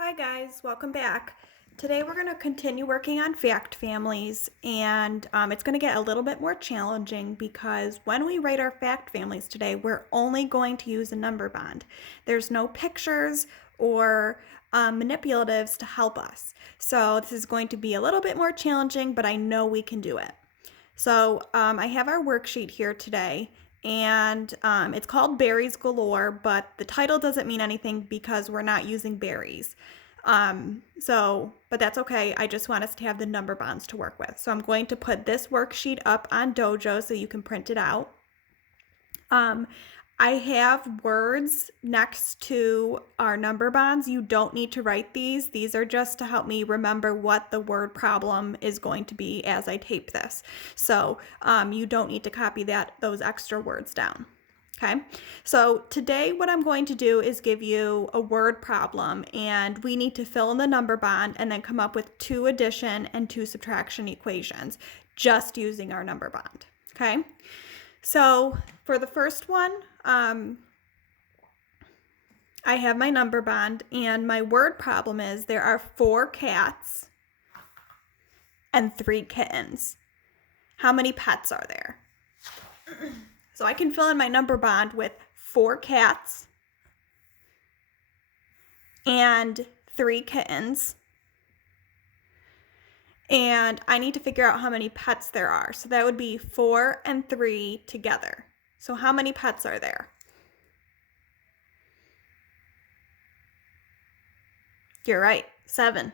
Hi guys, welcome back. Today we're going to continue working on fact families, and it's going to get a little bit more challenging because when we write our fact families today, we're only going to use a number bond. There's no pictures or manipulatives to help us. So this is going to be a little bit more challenging, but I know we can do it. So I have our worksheet here today, and it's called Berries Galore, but the title doesn't mean anything because we're not using berries. But that's okay. I just want us to have the number bonds to work with. So I'm going to put this worksheet up on Dojo so you can print it out. I have words next to our number bonds. You don't need to write these. These are just to help me remember what the word problem is going to be as I tape this. So you don't need to copy those extra words down. Okay, so today what I'm going to do is give you a word problem, and we need to fill in the number bond and then come up with 2 addition and 2 subtraction equations just using our number bond. Okay, so for the first one, I have my number bond, and my word problem is there are 4 cats and 3 kittens. How many pets are there? So I can fill in my number bond with 4 cats and 3 kittens. And I need to figure out how many pets there are. So that would be 4 and 3 together. So how many pets are there? You're right, 7.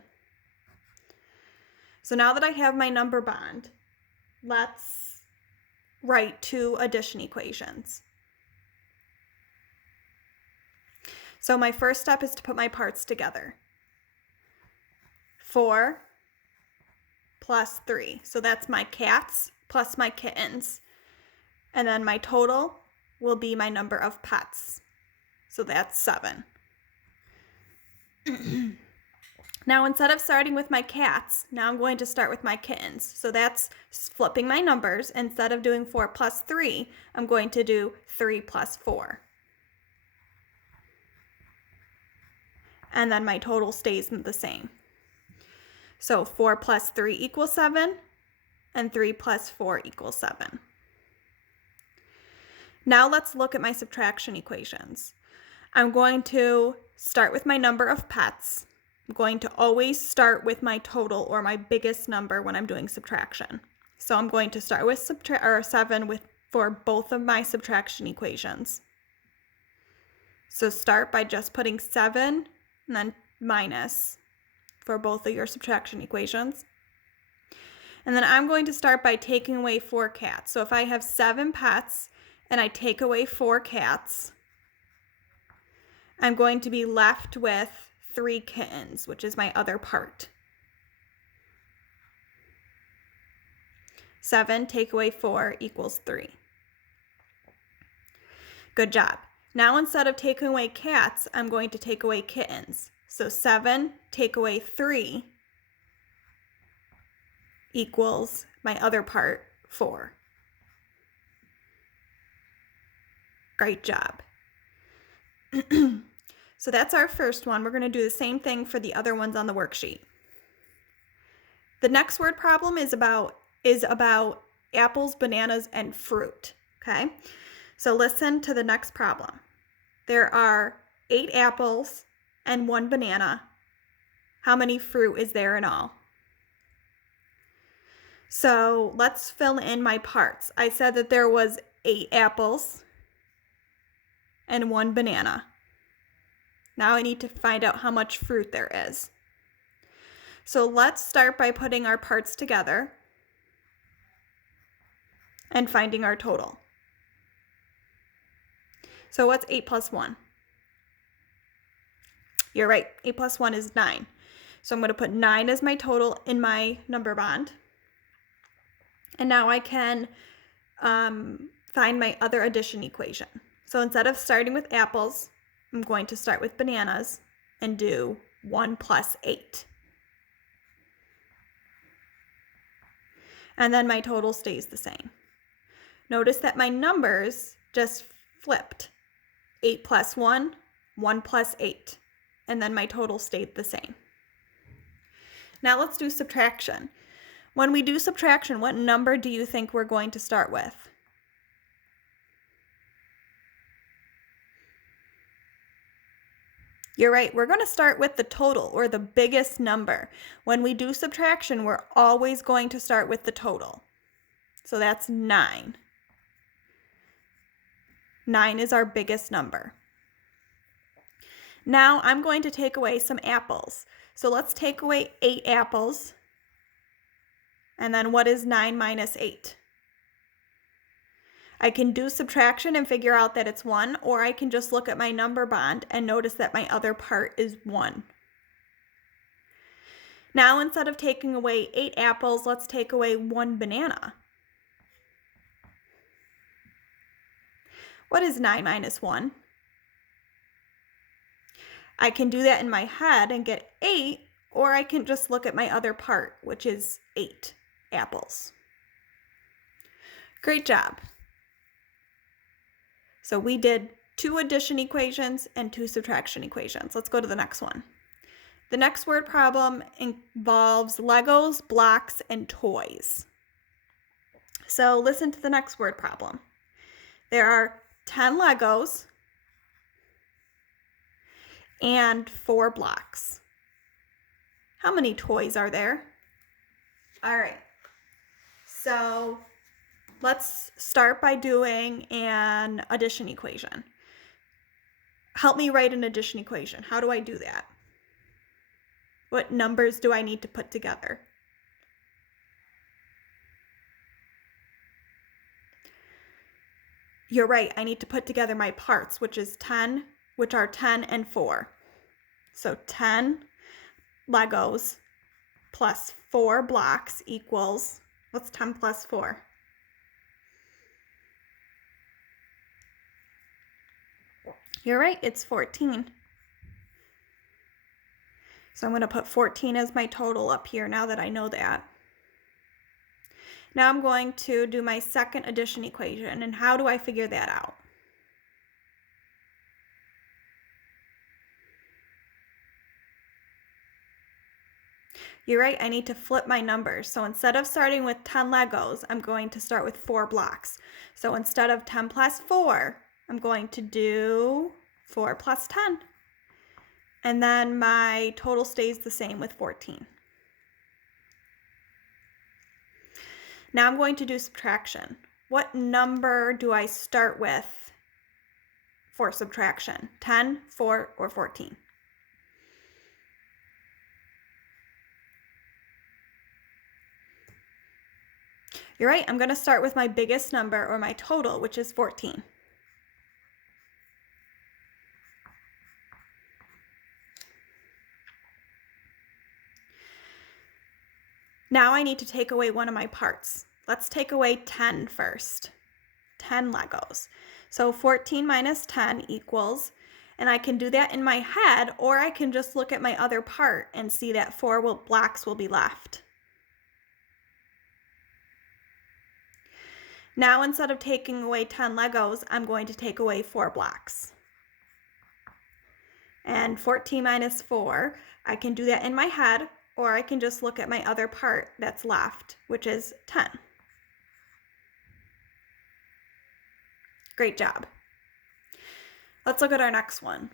So now that I have my number bond, let's write 2 addition equations. So my first step is to put my parts together. 4 plus 3. So that's my cats plus my kittens. And then my total will be my number of pets. So that's 7. Now, instead of starting with my cats, now I'm going to start with my kittens. So that's flipping my numbers. Instead of doing 4 plus 3, I'm going to do 3 plus 4. And then my total stays the same. So 4 plus 3 equals 7, and 3 plus 4 equals 7. Now let's look at my subtraction equations. I'm going to start with my number of pets. I'm going to always start with my total or my biggest number when I'm doing subtraction. So I'm going to start with 7 for both of my subtraction equations. So start by just putting 7 and then minus for both of your subtraction equations. And then I'm going to start by taking away 4 cats. So if I have 7 pets and I take away 4 cats, I'm going to be left with 3 kittens, which is my other part. 7 take away 4 equals 3. Good job. Now instead of taking away cats, I'm going to take away kittens. So 7 take away 3 equals my other part, 4. Great job. So that's our first one. We're going to do the same thing for the other ones on the worksheet. The next word problem is about apples, bananas, and fruit. Okay? So listen to the next problem. There are 8 apples and 1 banana. How many fruit is there in all? So let's fill in my parts. I said that there was 8 apples and 1 banana. Now I need to find out how much fruit there is. So let's start by putting our parts together and finding our total. So what's 8 plus 1? You're right, 8 plus 1 is 9. So I'm going to put 9 as my total in my number bond. And now I can find my other addition equation. So instead of starting with apples, I'm going to start with bananas and do 1 plus 8. And then my total stays the same. Notice that my numbers just flipped. 8 plus 1, 1 plus 8. and then my total stayed the same. Now let's do subtraction. When we do subtraction, what number do you think we're going to start with? You're right, we're going to start with the total, or the biggest number. When we do subtraction, we're always going to start with the total. So that's 9. 9 is our biggest number. Now I'm going to take away some apples. So let's take away 8 apples. And then what is 9 minus 8? I can do subtraction and figure out that it's 1, or I can just look at my number bond and notice that my other part is 1. Now instead of taking away 8 apples, let's take away 1 banana. What is 9 minus 1? I can do that in my head and get 8, or I can just look at my other part, which is 8 apples. Great job. So we did 2 addition equations and 2 subtraction equations. Let's go to the next one. The next word problem involves Legos, blocks, and toys. So listen to the next word problem. There are 10 Legos and 4 blocks. How many toys are there? All right. So let's start by doing an addition equation. Help me write an addition equation. How do I do that? What numbers do I need to put together? You're right, I need to put together my parts, which are 10 and 4. So 10 Legos plus 4 blocks equals, what's 10 plus 4? You're right, it's 14. So I'm going to put 14 as my total up here now that I know that. Now I'm going to do my second addition equation, and how do I figure that out? You're right, I need to flip my numbers. So instead of starting with 10 Legos, I'm going to start with 4 blocks. So instead of 10 plus 4, I'm going to do 4 plus 10. And then my total stays the same with 14. Now I'm going to do subtraction. What number do I start with for subtraction? 10, 4, or 14? You're right, I'm going to start with my biggest number, or my total, which is 14. Now I need to take away one of my parts. Let's take away 10 first. 10 Legos. So 14 minus 10 equals, and I can do that in my head, or I can just look at my other part and see that 4 blocks will be left. Now instead of taking away 10 Legos, I'm going to take away 4 blocks. And 14 minus 4, I can do that in my head, or I can just look at my other part that's left, which is 10. Great job. Let's look at our next one.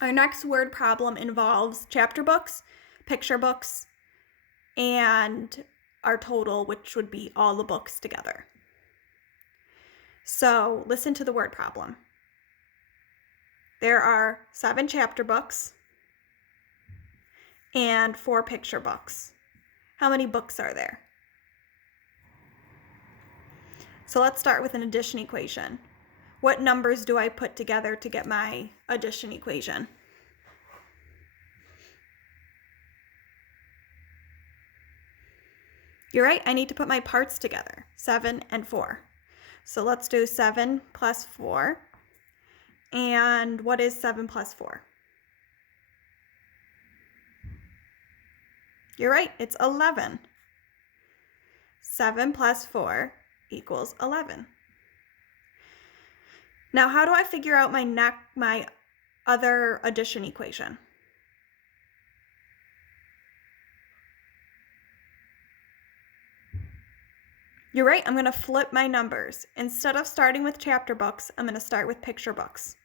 Our next word problem involves chapter books, picture books, and our total, which would be all the books together. So listen to the word problem. There are 7 chapter books and 4 picture books. How many books are there? So let's start with an addition equation. What numbers do I put together to get my addition equation? You're right, I need to put my parts together, 7 and 4. So let's do 7 plus 4. And what is 7 plus 4? You're right, it's 11. 7 plus 4 equals 11. Now, how do I figure out my other addition equation? You're right, I'm going to flip my numbers. Instead of starting with chapter books, I'm going to start with picture books.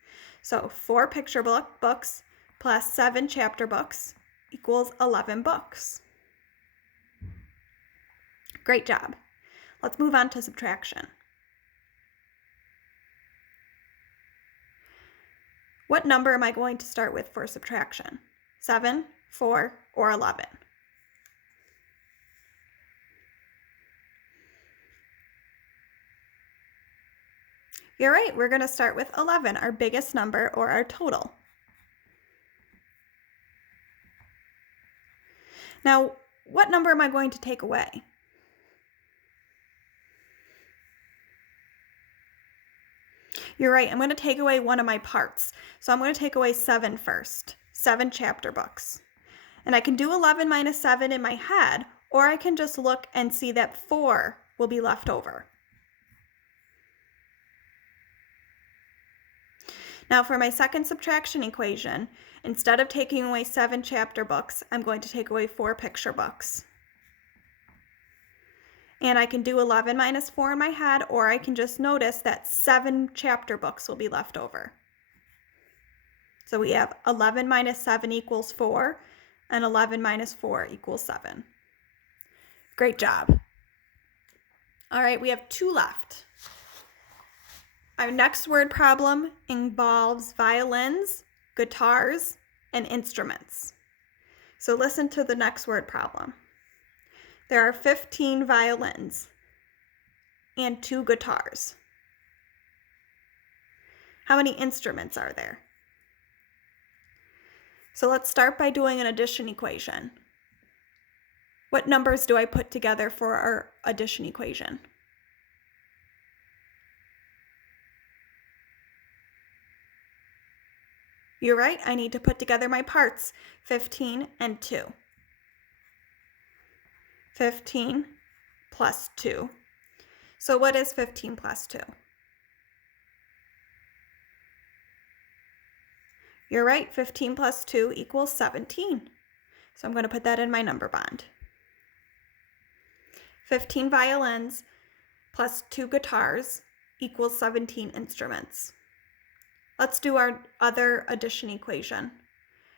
So 4 picture books plus 7 chapter books equals 11 books. Great job. Let's move on to subtraction. What number am I going to start with for subtraction? 7, 4, or 11? You're right, we're going to start with 11, our biggest number or our total. Now, what number am I going to take away? You're right, I'm going to take away one of my parts. So I'm going to take away 7 first, 7 chapter books. And I can do 11 minus 7 in my head, or I can just look and see that 4 will be left over. Now for my second subtraction equation, instead of taking away 7 chapter books, I'm going to take away 4 picture books. And I can do 11 minus 4 in my head, or I can just notice that 7 chapter books will be left over. So we have 11 minus 7 equals 4, and 11 minus 4 equals 7. Great job. All right, we have 2 left. Our next word problem involves violins, guitars, and instruments. So listen to the next word problem. There are 15 violins and 2 guitars. How many instruments are there? So let's start by doing an addition equation. What numbers do I put together for our addition equation? You're right, I need to put together my parts, 15 and 2. 15 plus 2. So what is 15 plus 2? You're right, 15 plus 2 equals 17. So I'm going to put that in my number bond. 15 violins plus 2 guitars equals 17 instruments. Let's do our other addition equation.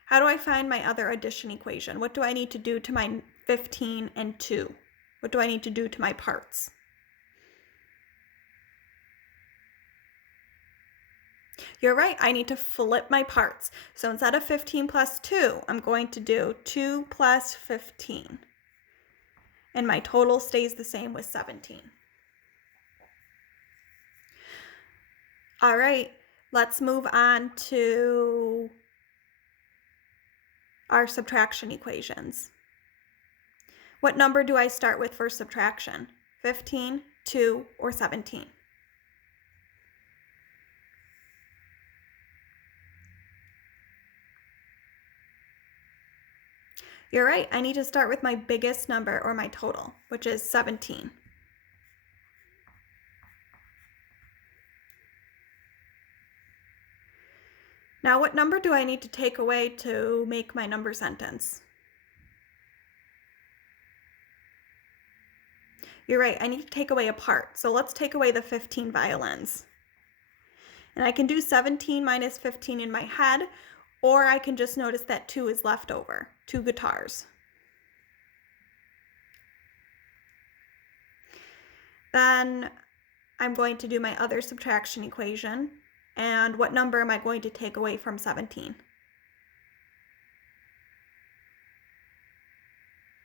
How do I find my other addition equation? What do I need to do to my 15 and 2? What do I need to do to my parts? You're right, I need to flip my parts. So instead of 15 plus 2, I'm going to do 2 plus 15. And my total stays the same with 17. All right, let's move on to our subtraction equations. What number do I start with for subtraction? 15, 2, or 17? You're right, I need to start with my biggest number or my total, which is 17. Now, what number do I need to take away to make my number sentence? You're right, I need to take away a part. So let's take away the 15 violins. And I can do 17 minus 15 in my head, or I can just notice that 2 is left over, 2 guitars. Then I'm going to do my other subtraction equation. And what number am I going to take away from 17?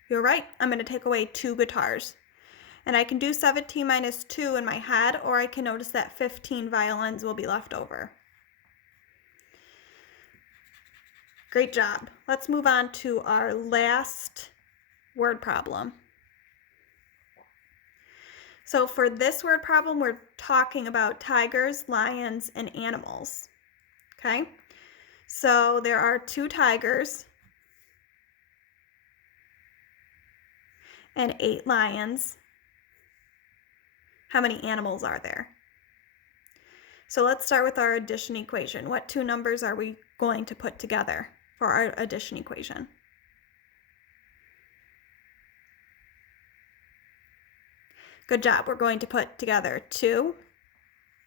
You're right, I'm going to take away 2 guitars. And I can do 17 minus 2 in my head, or I can notice that 15 violins will be left over. Great job. Let's move on to our last word problem. So for this word problem, we're talking about tigers, lions, and animals. Okay? So there are 2 tigers and 8 lions. How many animals are there? So let's start with our addition equation. What two numbers are we going to put together for our addition equation? Good job. We're going to put together 2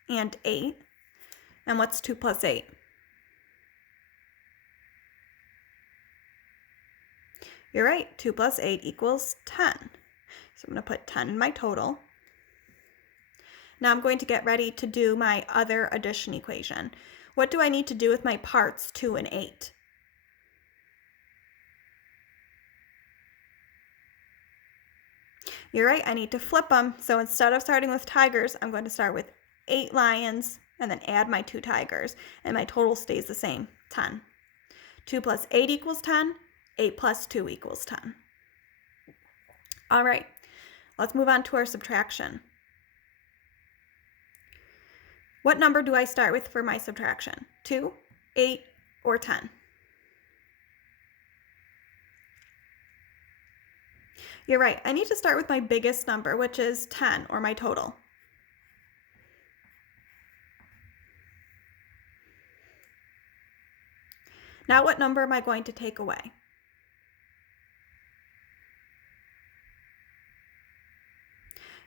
and 8. And what's 2 plus 8? You're right. 2 plus 8 equals 10. So I'm going to put 10 in my total. Now I'm going to get ready to do my other addition equation. What do I need to do with my parts 2 and 8? You're right, I need to flip them. So instead of starting with tigers, I'm going to start with 8 lions and then add my 2 tigers. And my total stays the same, 10. 2 plus 8 equals 10. 8 plus 2 equals 10. All right, let's move on to our subtraction. What number do I start with for my subtraction? 2, 8, or 10? You're right, I need to start with my biggest number, which is 10, or my total. Now what number am I going to take away?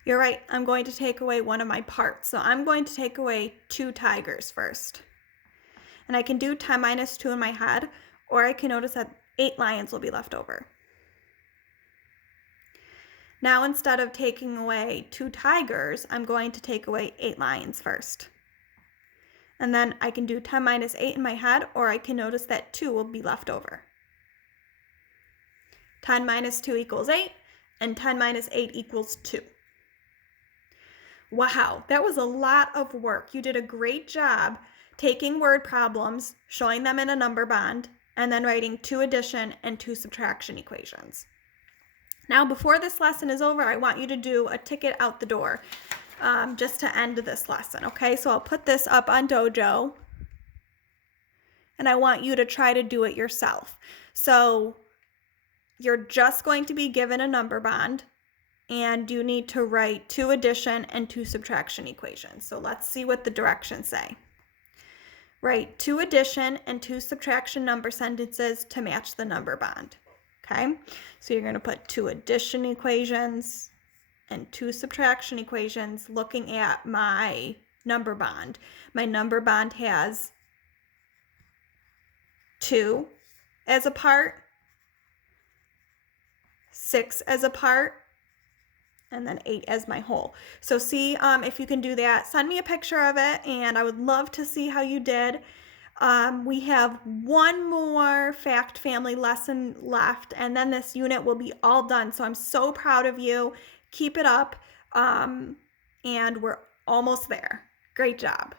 You're right, I'm going to take away one of my parts. So I'm going to take away 2 tigers first. And I can do 10 minus 2 in my head, or I can notice that 8 lions will be left over. Now instead of taking away 2 tigers, I'm going to take away 8 lions first. And then I can do 10 minus 8 in my head, or I can notice that 2 will be left over. 10 minus 2 equals 8, and 10 minus 8 equals 2. Wow, that was a lot of work. You did a great job taking word problems, showing them in a number bond, and then writing 2 addition and 2 subtraction equations. Now, before this lesson is over, I want you to do a ticket out the door just to end this lesson, okay? So I'll put this up on Dojo, and I want you to try to do it yourself. So you're just going to be given a number bond, and you need to write 2 addition and 2 subtraction equations. So let's see what the directions say. Write 2 addition and 2 subtraction number sentences to match the number bond. Okay, so you're going to put 2 addition equations and 2 subtraction equations looking at my number bond. My number bond has 2 as a part, 6 as a part, and then 8 as my whole. So see if you can do that. Send me a picture of it, and I would love to see how you did. We have one more fact family lesson left, and then this unit will be all done. So I'm so proud of you. Keep it up, and we're almost there. Great job.